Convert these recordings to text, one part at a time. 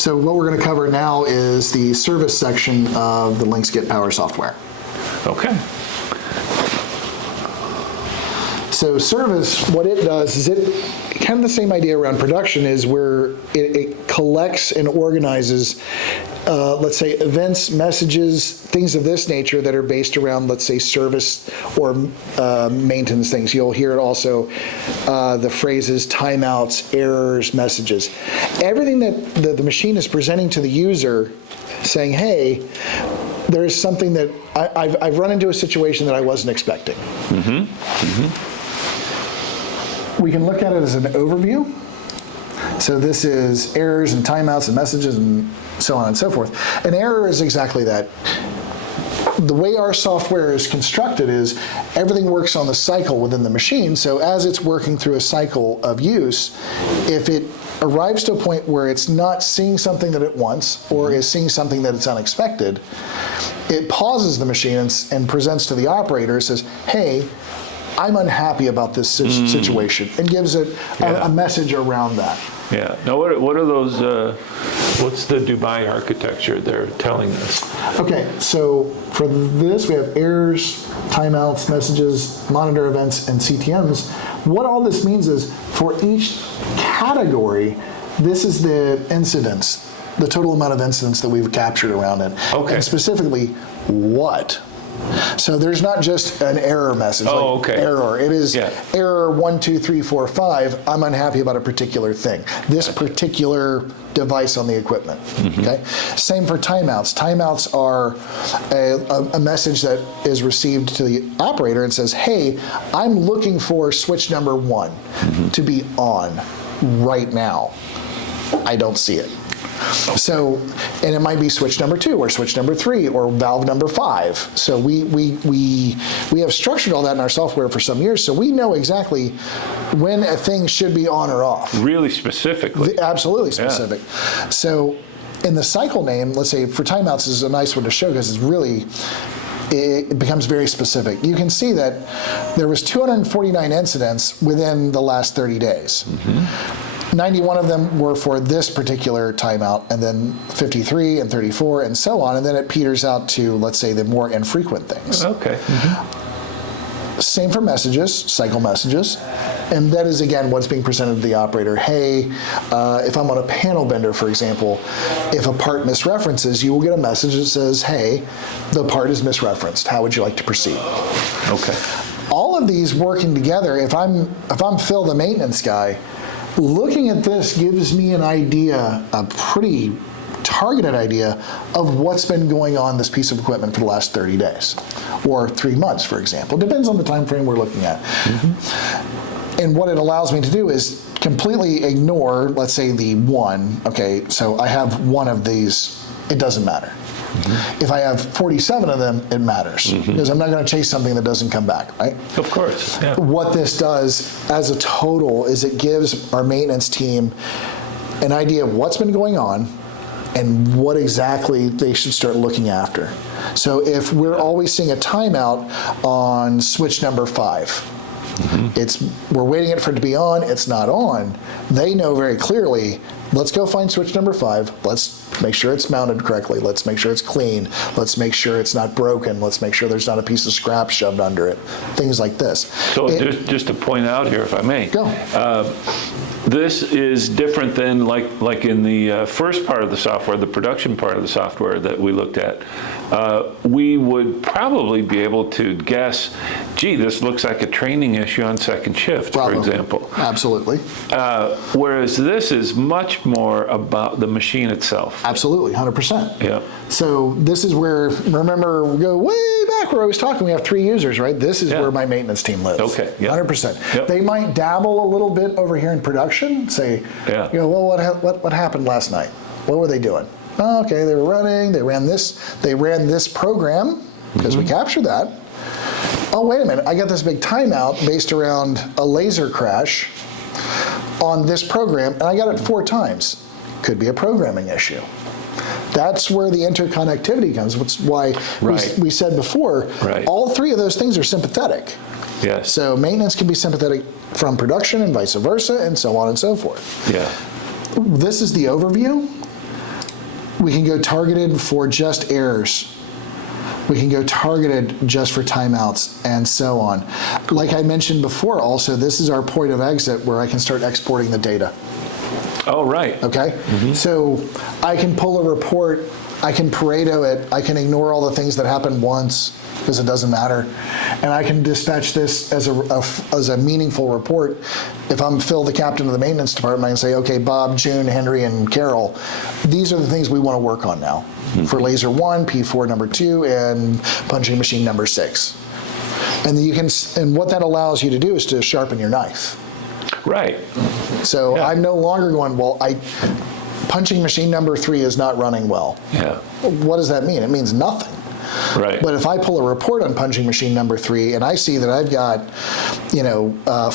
So what we're going to cover now is the service section of the LINKS GetPower software. Okay. So service, what it does is it kind of the same idea around production is where it collects and organizes, let's say, events, messages, things of this nature that are based around, let's say, service or maintenance things. You'll hear it also, the phrases, timeouts, errors, messages. Everything that the machine is presenting to the user saying, hey, there's something that I've run into a situation that I wasn't expecting. Mm-hmm. Mm-hmm. We can look at it as an overview. So this is errors and timeouts and messages and so on and so forth. An error is exactly that. The way our software is constructed is everything works on the cycle within the machine. So as it's working through a cycle of use, if it arrives to a point where it's not seeing something that it wants or is seeing something that it's unexpected, it pauses the machine and presents to the operator, says, hey, I'm unhappy about this situation, and gives it a message around that. Yeah. Now, what are those, what's the Dubai architecture they're telling us? Okay, so for this, we have errors, timeouts, messages, monitor events, and CTMs. What all this means is for each category, this is the incidents, the total amount of incidents that we've captured around it. Okay. And specifically, what? So there's not just an error message, error. It is error 1, 2, 3, 4, 5. I'm unhappy about a particular thing. This particular device on the equipment. Mm-hmm. Okay. Same for timeouts. Timeouts are a message that is received to the operator and says, "Hey, I'm looking for switch number 1 to be on right now. I don't see it." So, and it might be switch number 2 or switch number 3 or valve number 5. So we have structured all that in our software for some years, so we know exactly when a thing should be on or off. Really specifically. Absolutely specific. Yeah. So in the cycle name, let's say for timeouts is a nice one to show because it's really, it becomes very specific. You can see that there was 249 incidents within the last 30 days. Mm-hmm. 91 of them were for this particular timeout, and then 53 and 34 and so on, and then it peters out to, let's say, the more infrequent things. Okay. Mm-hmm. Same for messages, cycle messages, and that is, again, what's being presented to the operator. Hey, if I'm on a panel bender, for example, if a part misreferences, you will get a message that says, hey, the part is misreferenced. How would you like to proceed? Okay. All of these working together, if I'm Phil, the maintenance guy, looking at this gives me an idea, a pretty targeted idea of what's been going on this piece of equipment for the last 30 days or 3 months, for example. Depends on the time frame we're looking at. Mm-hmm. And what it allows me to do is completely ignore, let's say, the 1. Okay, so I have 1 of these, it doesn't matter. Mm-hmm. If I have 47 of them, it matters, because I'm not going to chase something that doesn't come back, right? Of course. Yeah. What this does as a total is it gives our maintenance team an idea of what's been going on and what exactly they should start looking after. So if we're always seeing a timeout on switch number 5, we're waiting for it to be on, it's not on, they know very clearly, let's go find switch number 5, let's make sure it's mounted correctly, let's make sure it's clean, let's make sure it's not broken, let's make sure there's not a piece of scrap shoved under it, things like this. So just to point out here, if I may. Go. This is different than like in the first part of the software, the production part of the software that we looked at. We would probably be able to guess, gee, this looks like a training issue on second shift, for example. Absolutely. Whereas this is much more about the machine itself. Absolutely, 100%. Yeah. So this is where, remember, we go way back where I was talking, we have 3 users, right? This is where my maintenance team lives. Okay, yeah. 100%. Yep. They might dabble a little bit over here in production, say, well, what happened last night? What were they doing? Oh, okay, they were running, they ran this program, because we captured that. Oh, wait a minute, I got this big timeout based around a laser crash on this program, and I got it 4 times. Could be a programming issue. That's where the interconnectivity comes, which is why we said before, all 3 of those things are sympathetic. Yes. So maintenance can be sympathetic from production and vice versa, and so on and so forth. Yeah. This is the overview. We can go targeted for just errors. We can go targeted just for timeouts, and so on. Like I mentioned before also, this is our point of exit where I can start exporting the data. Oh, right. Okay? So I can pull a report, I can Pareto it, I can ignore all the things that happened once, because it doesn't matter, and I can dispatch this as a meaningful report. If I'm Phil, the captain of the maintenance department, I can say, okay, Bob, June, Henry, and Carol, these are the things we want to work on now for laser 1, P4 number 2, and punching machine number 6. And then you can, and what that allows you to do is to sharpen your knife. Right. So I'm no longer going, well, punching machine number 3 is not running well. Yeah. What does that mean? It means nothing. Right. But if I pull a report on punching machine number 3 and I see that I've got,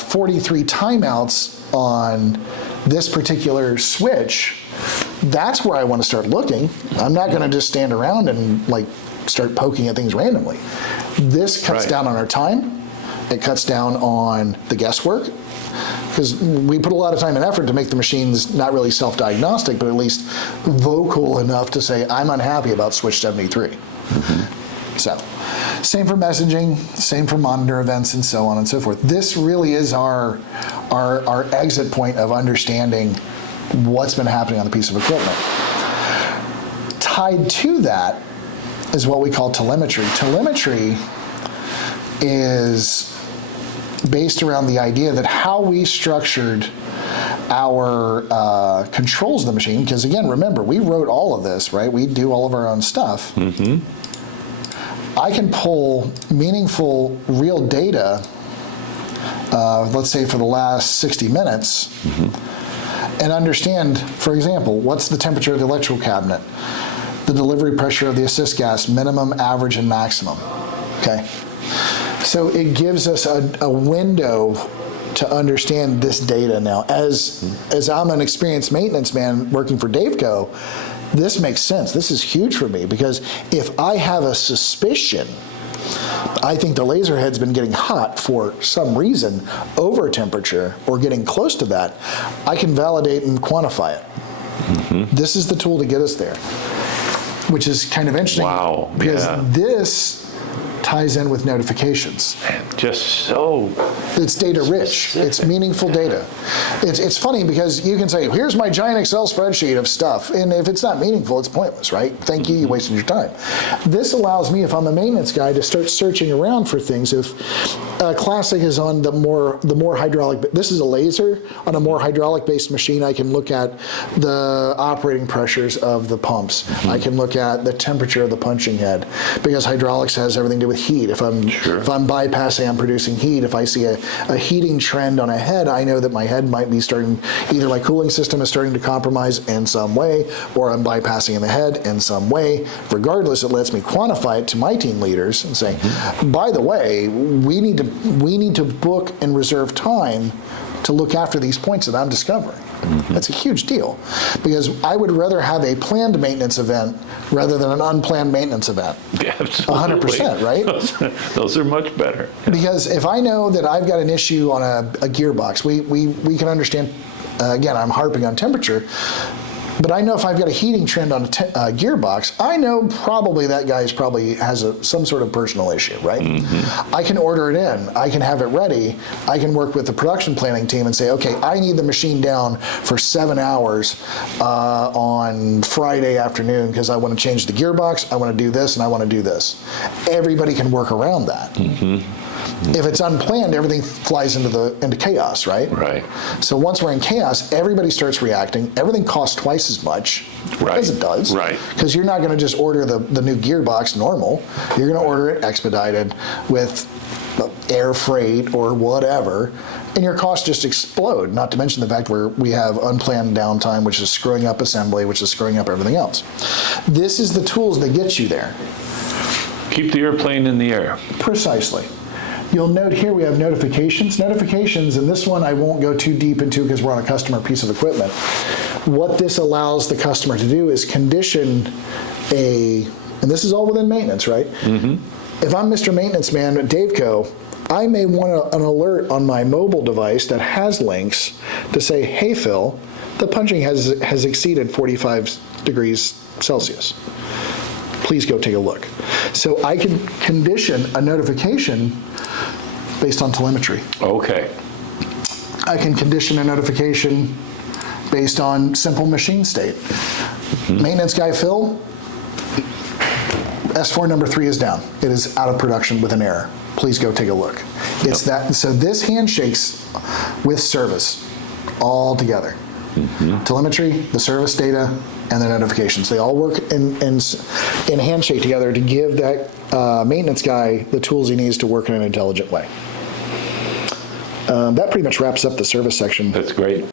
43 timeouts on this particular switch, that's where I want to start looking. I'm not going to just stand around and start poking at things randomly. This cuts down on our time. It cuts down on the guesswork, because we put a lot of time and effort to make the machines not really self-diagnostic, but at least vocal enough to say, I'm unhappy about switch 73. So, same for messaging, same for monitor events, and so on and so forth. This really is our exit point of understanding what's been happening on the piece of equipment. Tied to that is what we call telemetry. Telemetry is based around the idea that how we structured our controls of the machine, because again, remember, we wrote all of this, right? We do all of our own stuff. I can pull meaningful, real data, let's say for the last 60 minutes, and understand, for example, what's the temperature of the electrical cabinet, the delivery pressure of the assist gas, minimum, average, and maximum, okay? So it gives us a window to understand this data now. As I'm an experienced maintenance man working for Daveco, this makes sense. This is huge for me, because if I have a suspicion, I think the laser head's been getting hot for some reason, over temperature, or getting close to that, I can validate and quantify it. This is the tool to get us there, which is kind of interesting. Wow. Because this ties in with notifications. Just so... It's data rich. It's meaningful data. It's funny because you can say, here's my giant Excel spreadsheet of stuff, and if it's not meaningful, it's pointless, right? Thank you, you wasted your time. This allows me, if I'm a maintenance guy, to start searching around for things. If classic is on the more hydraulic, this is a laser, on a more hydraulic-based machine, I can look at the operating pressures of the pumps. I can look at the temperature of the punching head, because hydraulics has everything to do with heat. If I'm bypassing, I'm producing heat. If I see a heating trend on a head, I know that my head might be starting, either my cooling system is starting to compromise in some way, or I'm bypassing in the head in some way. Regardless, it lets me quantify it to my team leaders and say, by the way, we need to book and reserve time to look after these points that I'm discovering. That's a huge deal, because I would rather have a planned maintenance event rather than an unplanned maintenance event. Yeah, absolutely. 100%, right? Those are much better. Because if I know that I've got an issue on a gearbox, we can understand, again, I'm harping on temperature, but I know if I've got a heating trend on a gearbox, I know probably that guy has some sort of personal issue, right? I can order it in. I can have it ready. I can work with the production planning team and say, okay, I need the machine down for 7 hours on Friday afternoon because I want to change the gearbox, I want to do this, and I want to do this. Everybody can work around that. If it's unplanned, everything flies into chaos, right? Right. So once we're in chaos, everybody starts reacting. Everything costs twice as much, as it does. Right. Because you're not going to just order the new gearbox normal. You're going to order it expedited with air freight or whatever, and your costs just explode, not to mention the fact where we have unplanned downtime, which is screwing up assembly, which is screwing up everything else. This is the tools that get you there. Keep the airplane in the air. Precisely. You'll note here we have notifications. Notifications, and this one I won't go too deep into because we're on a customer piece of equipment. What this allows the customer to do is condition and this is all within maintenance, right? If I'm Mr. Maintenance Man at Daveco, I may want an alert on my mobile device that has links to say, hey Phil, the punching has exceeded 45 degrees Celsius. Please go take a look. So I can condition a notification based on telemetry. Okay. I can condition a notification based on simple machine state. Maintenance guy Phil, S4 number 3 is down. It is out of production with an error. Please go take a look. It's that. So this handshakes with service all together. Telemetry, the service data, and the notifications. They all work in handshake together to give that maintenance guy the tools he needs to work in an intelligent way. That pretty much wraps up the service section. That's great.